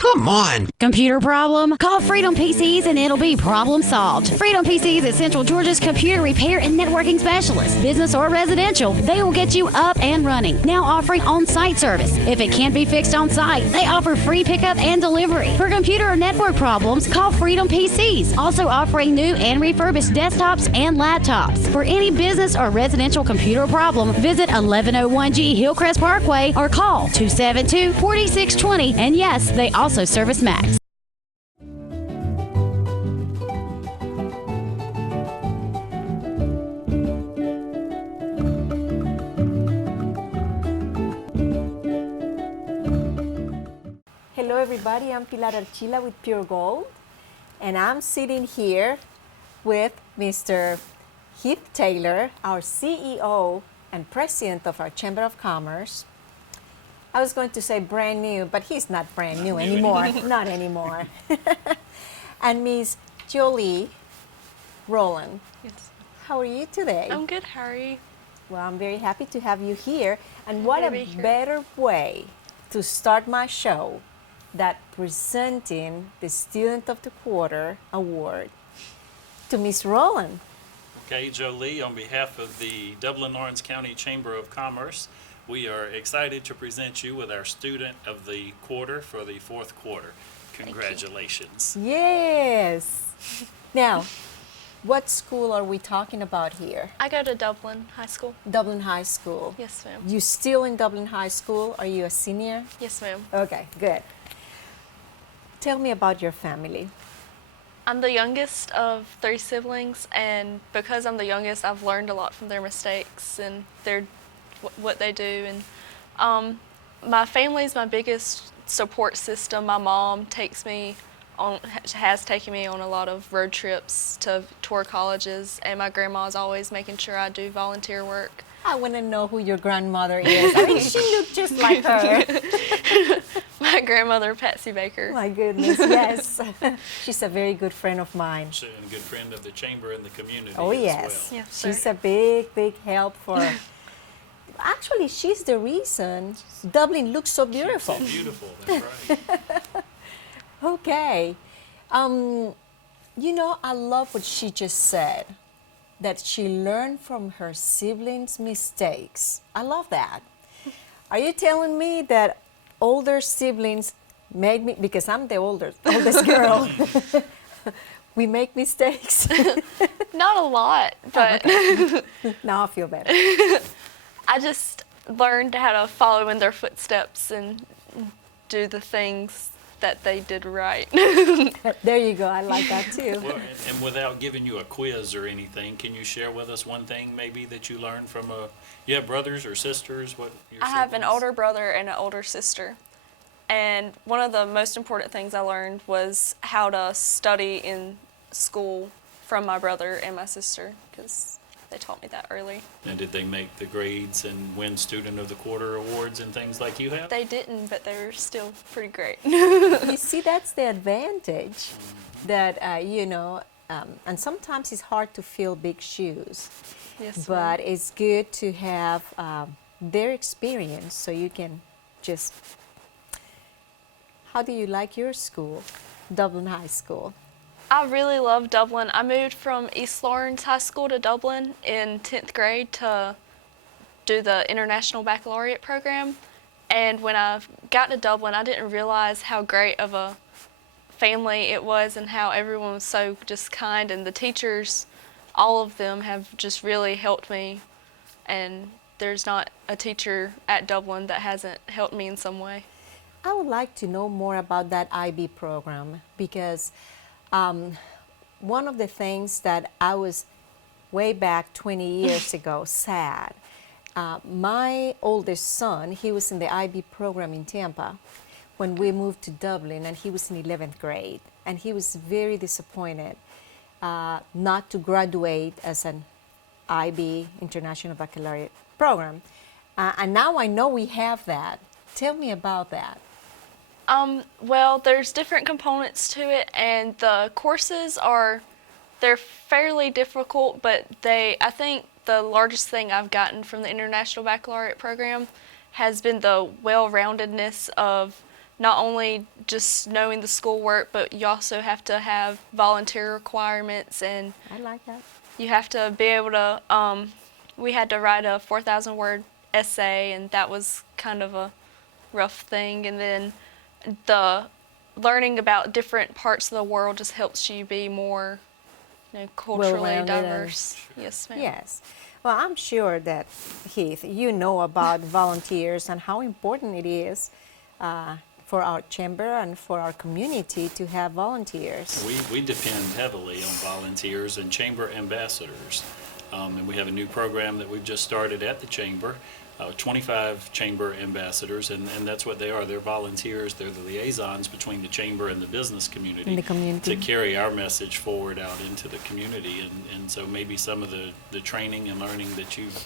Come on. Computer problem? Call Freedom PCs and it'll be problem solved. Freedom PCs is Central Georgia's computer repair and networking specialist. Business or residential, they will get you up and running. Now offering on-site service. If it can't be fixed on-site, they offer free pickup and delivery. For computer or network problems, call Freedom PCs. Also offering new and refurbished desktops and laptops. For any business or residential computer problem, visit 1101G Hillcrest Parkway or call 272-4620. And yes, they also service Macs. Hello everybody, I'm Pilar Archila with Pure Gold, and I'm sitting here with Mr. Heath Taylor, our CEO and President of our Chamber of Commerce. I was going to say brand new, but he's not brand new anymore, not anymore. And Miss Jolie Rowland. Yes. How are you today? I'm good. How are you? Well, I'm very happy to have you here, and what a Happy to be here. better way to start my show than presenting the Student of the Quarter award to Miss Rowland. Okay, Jolie, on behalf of the Dublin-Lawrence County Chamber of Commerce, we are excited to present you with our Student of the Quarter for the fourth quarter. Congratulations. Yes. Now, what school are we talking about here? I go to Dublin High School. Dublin High School. Yes, ma'am. You still in Dublin High School? Are you a senior? Yes, ma'am. Okay, good. Tell me about your family. I'm the youngest of 3 siblings, and because I'm the youngest, I've learned a lot from their mistakes and what they do. And my family is my biggest support system. My mom has taken me on a lot of road trips to tour colleges, and my grandma's always making sure I do volunteer work. I want to know who your grandmother is. I mean, she looked just like her. My grandmother, Patsy Baker. My goodness, yes. She's a very good friend of mine. She's a good friend of the Chamber and the community Oh, as yes. well. Yeah, sure. She's a big, big help for... Actually, she's the reason Dublin looks so beautiful. So beautiful, that's right. Okay. You know, I love what she just said, that she learned from her siblings' mistakes. I love that. Are you telling me that older siblings made me, because I'm the oldest girl, we make mistakes? Not a lot, but Now I feel better. I just learned how to follow in their footsteps and do the things that they did right. There you go. I like that too. Well, and without giving you a quiz or anything, can you share with us one thing maybe that you learned from you have brothers or sisters? I have an older brother and an older sister. And one of the most important things I learned was how to study in school from my brother and my sister, because they taught me that early. And did they make the grades and win Student of the Quarter awards and things like you have? They didn't, but they were still pretty great. You see, that's the advantage that, you know, and sometimes it's hard to fill big shoes. Yes, But it's good to have their experience so you can just... How do you like your school, Dublin High School? I really love Dublin. I moved from East Lawrence High School to Dublin in 10th grade to do the International Baccalaureate program. And when I got to Dublin, I didn't realize how great of a family it was and how everyone was so just kind. And the teachers, all of them have just really helped me. And there's not a teacher at Dublin that hasn't helped me in some way. I would like to know more about that IB program, because one of the things that I was way back 20 years ago sad, my oldest son, he was in the IB program in Tampa when we moved to Dublin, and he was in 11th grade, and he was very disappointed not to graduate as an IB, International Baccalaureate program. And now I know we have that. Tell me about that. Well, there's different components to it, and the courses they're fairly difficult, but I think the largest thing I've gotten from the International Baccalaureate program has been the well-roundedness of not only just knowing the schoolwork, but you also have to have volunteer requirements, and I like that. you have to be able to, we had to write a 4,000 word essay, and that was kind of a rough thing. And then the learning about different parts of the world just helps you be more, culturally Well-rounded and- diverse. Yes, ma'am. Yes. Well, I'm sure that, Heath, you know about volunteers and how important it is for our chamber and for our community to have volunteers. We depend heavily on volunteers and chamber ambassadors. And we have a new program that we've just started at the chamber, 25 chamber ambassadors, and that's what they are. They're volunteers. They're the liaisons between the chamber and the business community, In the community. to carry our message forward out into the community. And so maybe some of the training and learning that you've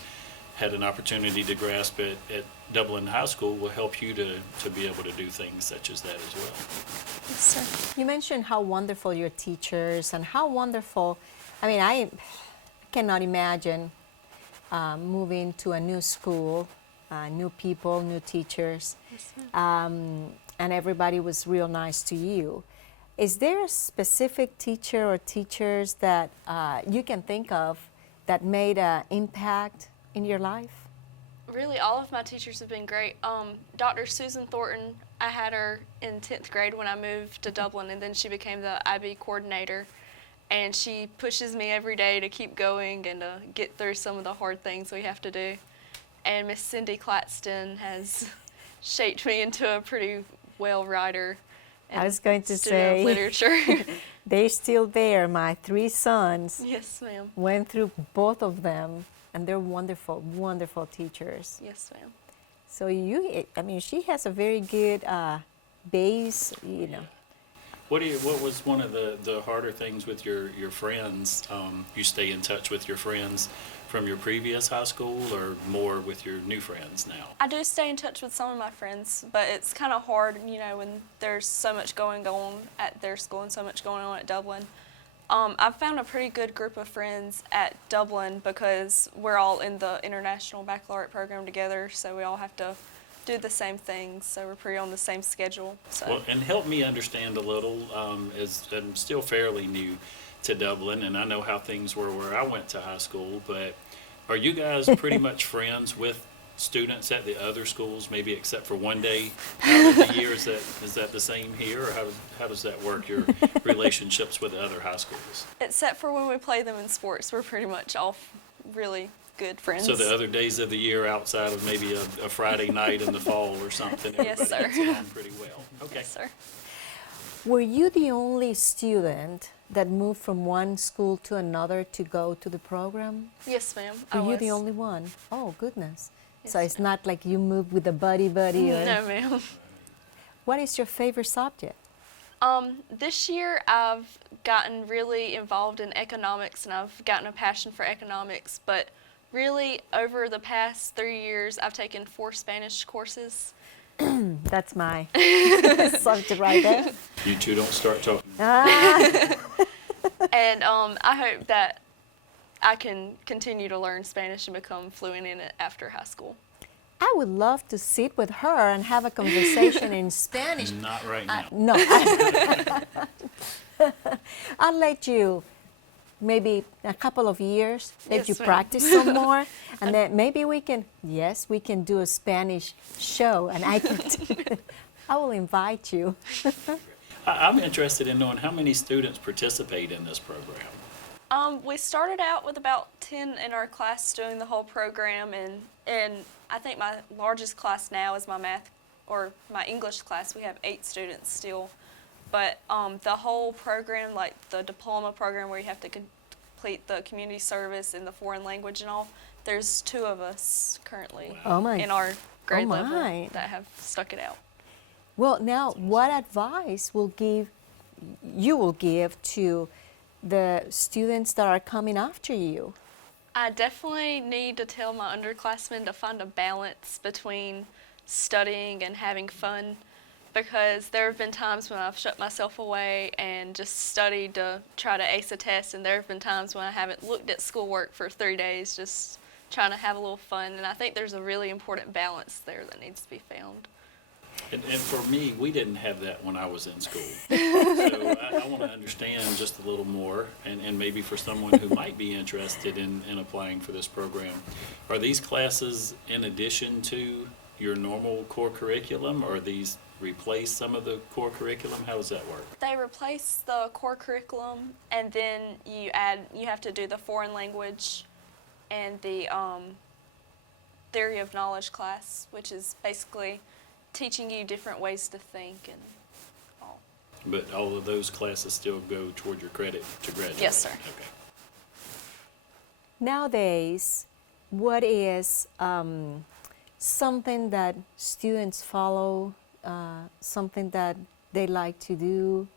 had an opportunity to grasp at Dublin High School will help you to be able to do things such as that as well. Yes, sir. You mentioned how wonderful your teachers and how wonderful, I cannot imagine moving to a new school, new people, new teachers, and everybody was real nice to you. Is there a specific teacher or teachers that you can think of that made an impact in your life? Really, all of my teachers have been great. Dr. Susan Thornton, I had her in 10th grade when I moved to Dublin, and then she became the IB coordinator. And she pushes me every day to keep going and to get through some of the hard things we have to do. And Miss Cindy Claxton has shaped me into a pretty well writer. I was going to student of say, literature. they're still there. My 3 sons Yes, ma'am. went through both of them, and they're wonderful, wonderful teachers. Yes, ma'am. So she has a very good base, What was one of the harder things with your friends? You stay in touch with your friends from your previous high school, or more with your new friends now? I do stay in touch with some of my friends, but it's kind of hard, when there's so much going on at their school and so much going on at Dublin. I've found a pretty good group of friends at Dublin because we're all in the International Baccalaureate program together, so we all have to do the same things, so we're pretty on the same schedule. So. Well, and help me understand a little, as I'm still fairly new to Dublin, and I know how things were where I went to high school, but are you guys pretty much friends with students at the other schools, maybe except for one day out of the year? Is that the same here, or how does that work, your relationships with the other high schools? Except for when we play them in sports, we're pretty much all really good friends. So the other days of the year outside of maybe a Friday night in the fall or something, everybody Yes, sir. gets along pretty well. Okay. Yes, sir. Were you the only student that moved from one school to another to go to the program? Yes, ma'am. Were you the only one? Oh, goodness. So Yes, it's not like you moved with a buddy or... No, ma'am. What is your favorite subject? This year I've gotten really involved in economics, and I've gotten a passion for economics, but really over the past 3 years I've taken 4 Spanish courses. That's my subject right there. You two don't start talking. And I hope that I can continue to learn Spanish and become fluent in it after high school. I would love to sit with her and have a conversation in Spanish. Not right now. No. I'll let you maybe a couple of years, let Yes, you ma'am. practice some more, and then maybe we can do a Spanish show, and I will invite you. I'm interested in knowing how many students participate in this program. We started out with about 10 in our class doing the whole program, and I think my largest class now is my math or my English class. We have 8 students still. But the whole program, like the diploma program where you have to complete the community service and the foreign language and all, there's 2 of us currently in our grade level that have stuck it out. Well, now, what advice you will give to the students that are coming after you? I definitely need to tell my underclassmen to find a balance between studying and having fun, because there have been times when I've shut myself away and just studied to try to ace a test, and there have been times when I haven't looked at schoolwork for 3 days, just trying to have a little fun, and I think there's a really important balance there that needs to be found. And for me, we didn't have that when I was in school. So I want to understand just a little more, and maybe for someone who might be interested in applying for this program, are these classes in addition to your normal core curriculum, or are these replace some of the core curriculum? How does that work? They replace the core curriculum, and then you have to do the foreign language and the theory of knowledge class, which is basically teaching you different ways to think and all. But all of those classes still go toward your credit to graduate? Yes, sir. Okay. Nowadays, what is something that students follow, something that they like to do?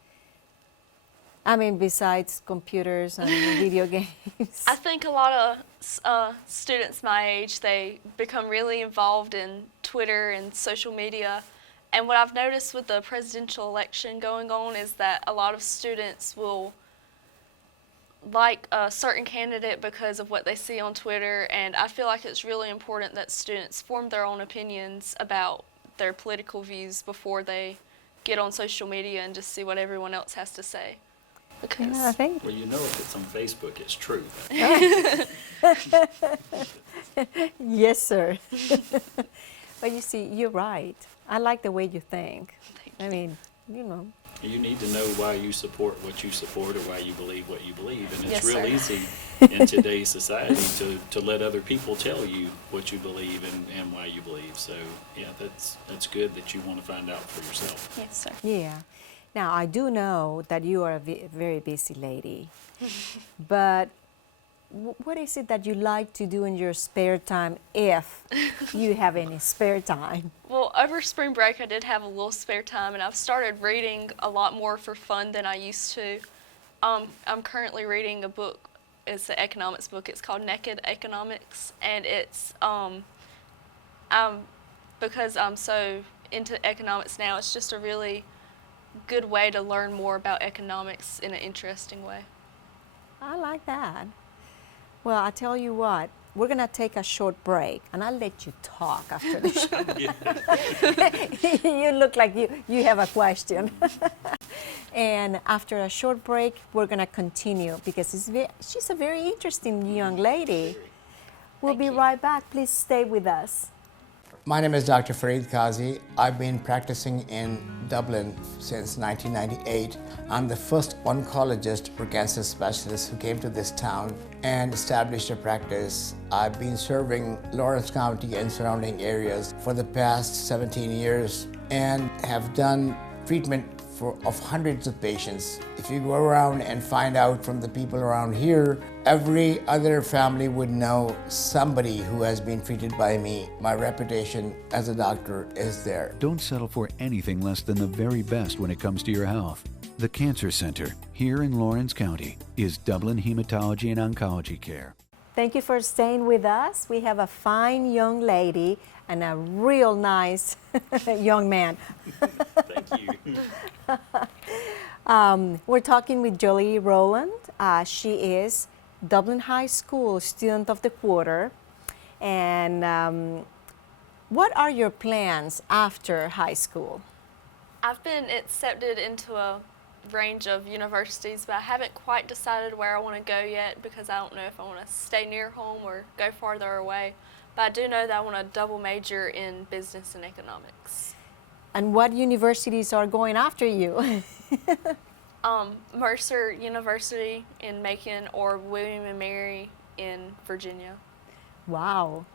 I mean, besides computers and video games. I think a lot of students my age, they become really involved in Twitter and social media. And what I've noticed with the presidential election going on is that a lot of students will like a certain candidate because of what they see on Twitter. And I feel like it's really important that students form their own opinions about their political views before they get on social media and just see what everyone else has to say. Because Yeah, I think. Well, you know, if it's on Facebook, it's true. Yes, sir. But you see, you're right. I like the way you think. I mean, you know. You need to know why you support what you support, or why you believe what you believe. And it's Yes, real sir. easy in today's society to let other people tell you what you believe and why you believe. So, yeah, that's good that you want to find out for yourself. yes, sir. Yeah. Now, I do know that you are a very busy lady, but what is it that you like to do in your spare time, if you have any spare time? Well, over spring break, I did have a little spare time, and I've started reading a lot more for fun than I used to. I'm currently reading a book. It's an economics book. It's called Naked Economics, and it's because I'm so into economics now, it's just a really good way to learn more about economics in an interesting way. I like that. Well, I tell you what, we're going to take a short break, and I'll let you talk after the show. You look like you have a question. And after a short break, we're going to continue, because she's a very interesting young lady. We'll be right back. Please stay with us. My name is Dr. Fareed Qazi. I've been practicing in Dublin since 1998. I'm the first oncologist or cancer specialist who came to this town and established a practice. I've been serving Lawrence County and surrounding areas for the past 17 years and have done treatment of hundreds of patients. If you go around and find out from the people around here, every other family would know somebody who has been treated by me. My reputation as a doctor is there. Don't settle for anything less than the very best when it comes to your health. The Cancer Center, here in Lawrence County, is Dublin Hematology and Oncology Care. Thank you for staying with us. We have a fine young lady and a real nice young man. Thank you. We're talking with Jolie Rowland. She is Dublin High School Student of the Quarter. And what are your plans after high school? I've been accepted into a range of universities, but I haven't quite decided where I want to go yet, because I don't know if I want to stay near home or go farther away. But I do know that I want to double major in business and economics. And what universities are going after you? Mercer University in Macon or William and Mary in Virginia. Wow.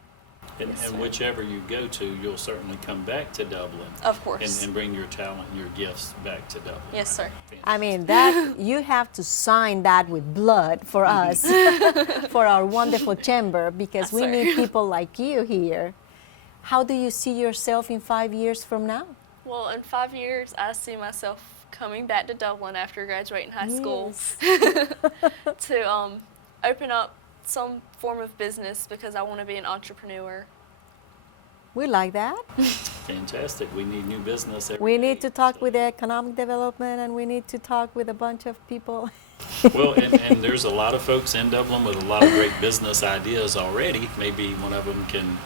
And whichever you go to, you'll certainly come back to Dublin. Of course. And bring your talent and your gifts back to Dublin. Yes, sir. I mean, that you have to sign that with blood for us, for our wonderful chamber, because Yes, we sir. need people like you here. How do you see yourself in 5 years from now? Well, in 5 years, I see myself coming back to Dublin after graduating high school to open up some form of business, because I want to be an entrepreneur. We like that. Fantastic. We need new business every We day. need to talk with economic development, and we need to talk with a bunch of people. Well, and there's a lot of folks in Dublin with a lot of great business ideas already. Maybe one of them can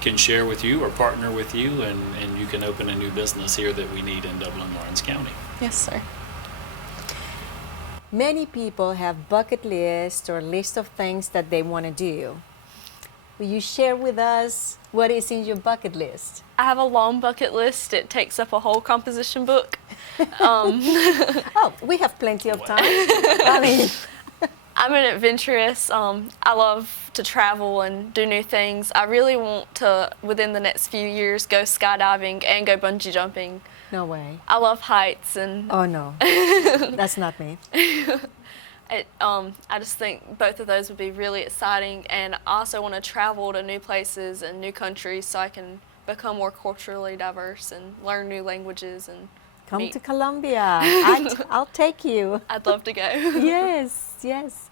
can share with you or partner with you, and you can open a new business here that we need in Dublin, Lawrence County. Yes, sir. Many people have bucket lists or list of things that they want to do. Will you share with us what is in your bucket list? I have a long bucket list. It takes up a whole composition book. Oh, we have plenty of time. I mean, I'm an adventurous. I love to travel and do new things. I really want to, within the next few years, go skydiving and go bungee jumping. no way. I love heights, and Oh no, that's not me. I just think both of those would be really exciting. And I also want to travel to new places and new countries so I can become more culturally diverse and learn new languages and Come meet. to Colombia. I'll take you. I'd love to go. Yes, yes.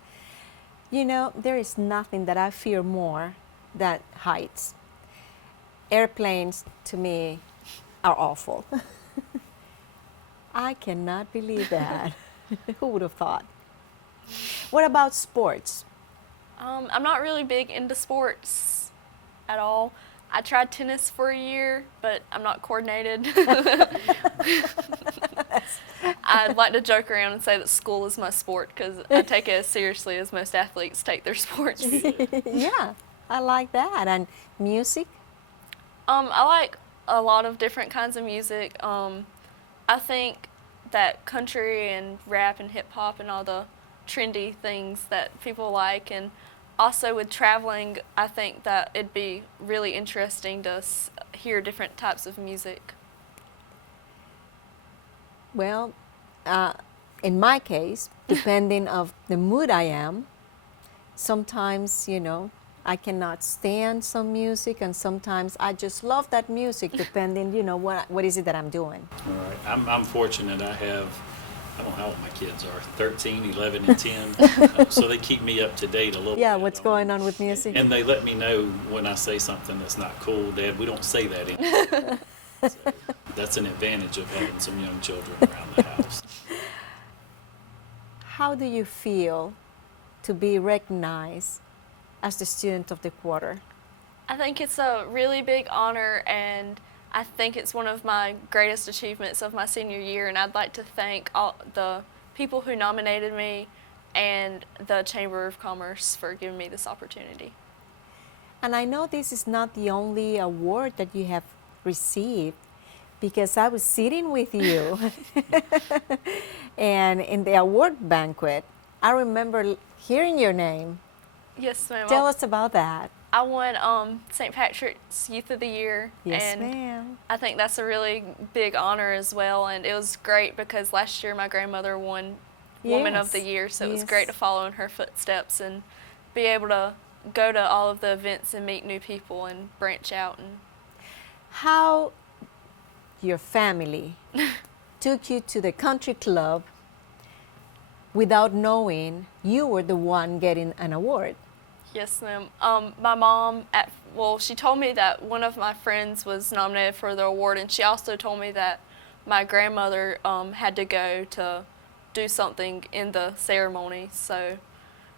You know, there is nothing that I fear more than heights. Airplanes, to me, are awful. I cannot believe that. Who would have thought? What about sports? I'm not really big into sports at all. I tried tennis for a year, but I'm not coordinated. I'd like to joke around and say that school is my sport because I take it as seriously as most athletes take their sports. Yeah, I like that. And music? I like a lot of different kinds of music. I think that country and rap and hip hop and all the trendy things that people like, and also with traveling, I think that it'd be really interesting to hear different types of music. Well, in my case, depending of the mood I am, sometimes, you know, I cannot stand some music, and sometimes I just love that music, depending, you know, what is it that I'm doing. All right. I'm fortunate. I don't know how old my kids are, 13, 11, and 10. So they keep me up to date a little Yeah, bit. what's going on with music? And they let me know when I say something that's not cool. Dad, we don't say that anymore. So that's an advantage of having some young children around the house. How do you feel to be recognized as the student of the quarter? I think it's a really big honor, and I think it's one of my greatest achievements of my senior year, and I'd like to thank all the people who nominated me and the Chamber of Commerce for giving me this opportunity. And I know this is not the only award that you have received, because I was sitting with you and in the award banquet, I remember hearing your name. Yes, ma'am. Tell us about that. I won St. Patrick's Youth of the Year, Yes, and ma'am. I think that's a really big honor as well. And it was great because last year my grandmother won Woman of the Yes, Year, so it was yes. great to follow in her footsteps and be able to go to all of the events and meet new people and branch out. And How your family took you to the country club without knowing you were the one getting an award. yes, ma'am. My mom, she told me that one of my friends was nominated for the award, and she also told me that my grandmother had to go to do something in the ceremony, so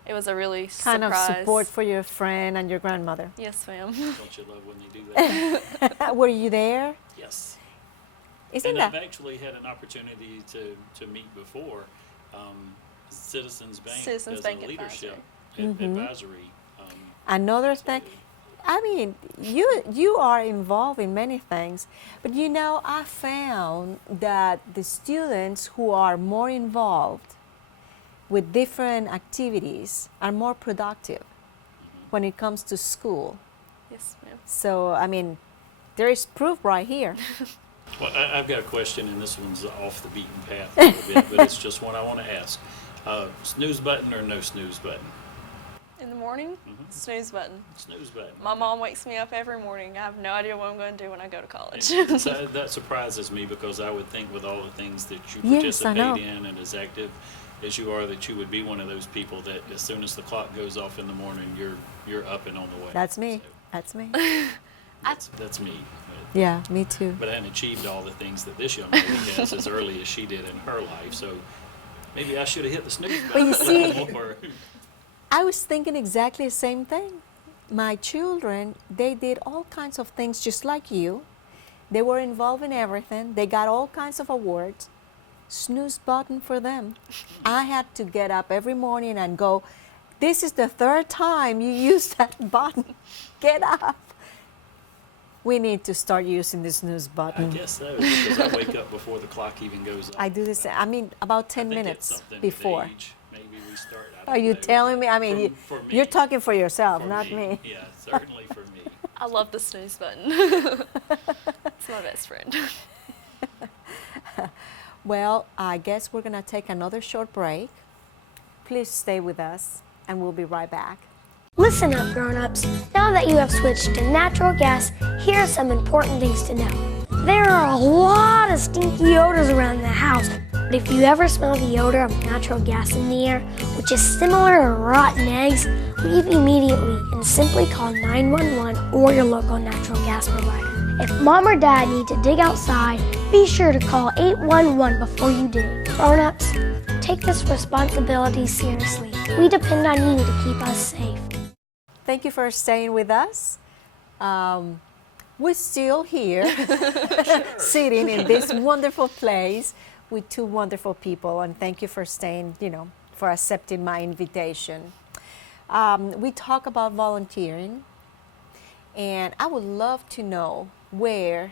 it was a really Kind surprise. of support for your friend and your grandmother. Yes, ma'am. Don't you love when they do that? Were you there? Yes. Isn't And that? I've actually had an opportunity to meet before. Citizens Bank Citizens does Bank a leadership Mm-hmm. advisory. Another thing, I mean, you are involved in many things, but you know, I found that the students who are more involved with different activities are more productive when it comes to school. Yes, ma'am. So, I mean, there is proof right here. Well, I've got a question, and this one's off the beaten path a little bit, but it's just one I want to ask. Snooze button or no snooze button? In the morning, snooze button. Snooze button. My mom wakes me up every morning. I have no idea what I'm going to do when I go to college. So that surprises me, because I would think with all the things that you Yes, I know. participate in and as active as you are, that you would be one of those people that as soon as the clock goes off in the morning, you're up and on the way. That's me. So That's me. that's me. Yeah, me too. But I hadn't achieved all the things that this young lady has as early as she did in her life. So maybe I should have hit the snooze But button you a see- little more. I was thinking exactly the same thing. my children, they did all kinds of things just like you. They were involved in everything. They got all kinds of awards. Snooze button for them. I had to get up every morning and go, this is the third time you used that button. Get up. We need to start using the snooze I button. guess so, because I wake up before the clock even goes off. I do this, I mean, about 10 I think it's minutes something with before. age. Maybe we start. I Are don't you know, telling me? I but mean, for me, you're talking for yourself, for not me. Yeah, certainly for me. I love the snooze button. It's my best friend. Well, I guess we're going to take another short break. Please stay with us, and we'll be right back. Listen up, grown-ups. Now that you have switched to natural gas, here are some important things to know. There are a lot of stinky odors around the house, but if you ever smell the odor of natural gas in the air, which is similar to rotten eggs, leave immediately and simply call 911 or your local natural gas provider. If mom or dad need to dig outside, be sure to call 811 before you dig. Grown-ups, take this responsibility seriously. We depend on you to keep us safe. Thank you for staying with us. We're still here, sitting in this wonderful place with two wonderful people, and thank you for staying, for accepting my invitation. We talk about volunteering, and I would love to know where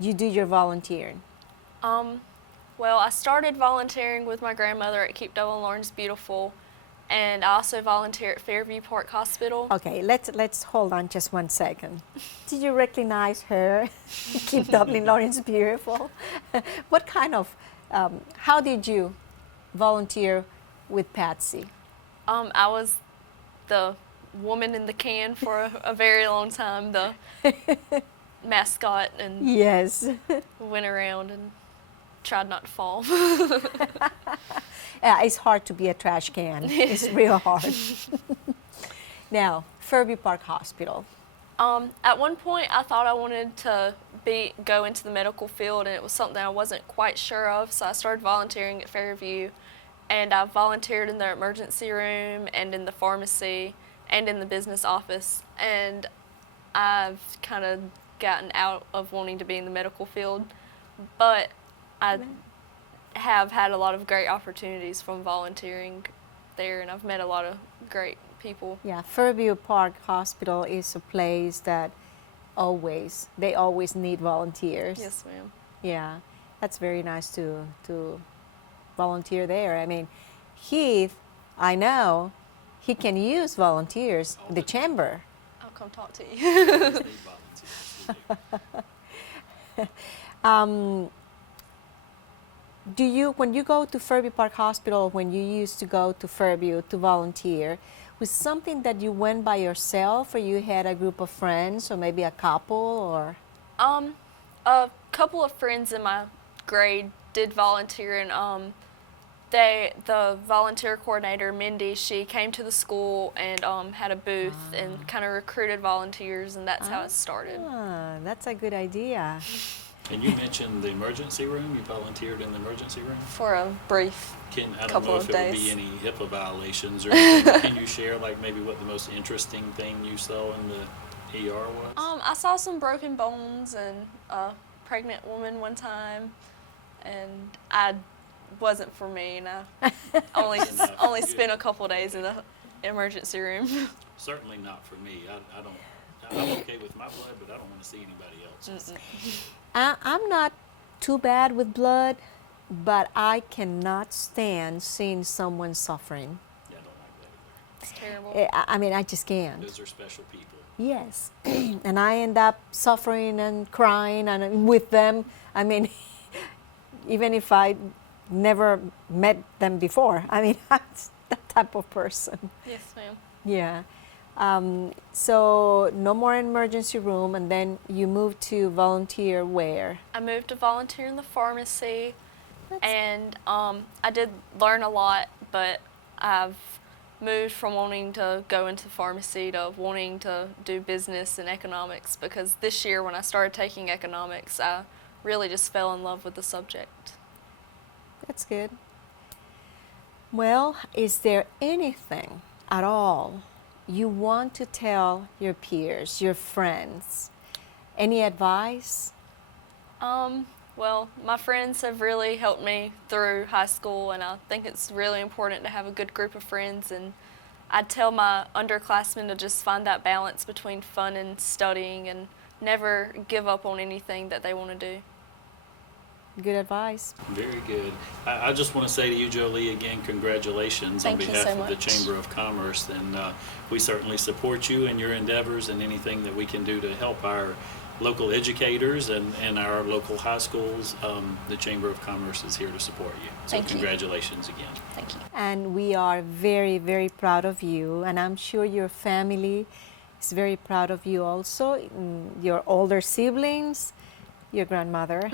you do your volunteering. Well, I started volunteering with my grandmother at Keep Dublin Lawrence Beautiful, and I also volunteer at Fairview Park Hospital. Okay, let's hold on just 1 second. Did you recognize her? Keep Dublin Lawrence Beautiful. What kind of, how did you volunteer with Patsy? I was the woman in the can for a very long time, the mascot, and Yes. went around and tried not to fall. Yeah, it's hard to be a trash can. It's real hard. Now, Fairview Park Hospital. At one point, I thought I wanted to go into the medical field, and it was something I wasn't quite sure of, so I started volunteering at Fairview, and I volunteered in the emergency room and in the pharmacy and in the business office, and I've kind of gotten out of wanting to be in the medical field, but I have had a lot of great opportunities from volunteering there, and I've met a lot of great people. Yeah, Fairview Park Hospital is a place that they always need volunteers. Yes, ma'am. Yeah, that's very nice to volunteer there. I mean, Heath, I know, he can use volunteers in the chamber. I'll come talk to you. Always need volunteers. When you go to Fairview Park Hospital, when you used to go to Fairview to volunteer, was something that you went by yourself, or you had a group of friends, or maybe a couple, or? A couple of friends in my grade did volunteer, and the volunteer coordinator, Mindy, she came to the school and had a booth and kind of recruited volunteers, and that's how it started. That's a good idea. And you mentioned the emergency room. You volunteered in the emergency room. For a brief I don't couple know of if it would be days. any HIPAA violations or anything. Can you share, like, maybe what the most interesting thing you saw in the ER was? I saw some broken bones and a pregnant woman one time, and I wasn't for me, and I only spent a couple days in the emergency room. Certainly not for me. I'm okay with my blood, but I don't want to see anybody else's. I'm not too bad with blood, but I cannot stand seeing someone suffering. Yeah, I don't like that It's terrible. I mean, I just can't. either. Those are special people. Yes, and I end up suffering and crying and with them. I mean, even if I never met them before, I mean, I'm that type of person. Yes, ma'am. Yeah. So no more emergency room, and then you moved to volunteer where? I moved to volunteer in the pharmacy, and I did learn a lot, but I've moved from wanting to go into pharmacy to wanting to do business and economics, because this year when I started taking economics, I really just fell in love with the subject. That's good. Well, is there anything at all you want to tell your peers, your friends? Any advice? Well, my friends have really helped me through high school, and I think it's really important to have a good group of friends. And I'd tell my underclassmen to just find that balance between fun and studying and never give up on anything that they want to do. Good advice. Very good. I just want to say to you, Jolie, again, congratulations on Thank you behalf so of the much. Chamber of Commerce. And we certainly support you in your endeavors, and anything that we can do to help our local educators and our local high schools, the Chamber of Commerce is here to support you. So Thank you. congratulations again. Thank you. And we are very, very proud of you. And I'm sure your family is very proud of you also. Your older siblings, your grandmother.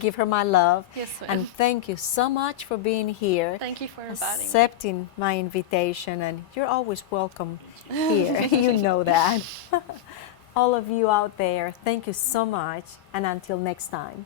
Give her my love. Yes, ma'am. And thank you so much for being here. Thank you for inviting me. Accepting my invitation. And you're always welcome here. You know that. All of you out there, thank you so much. And until next time.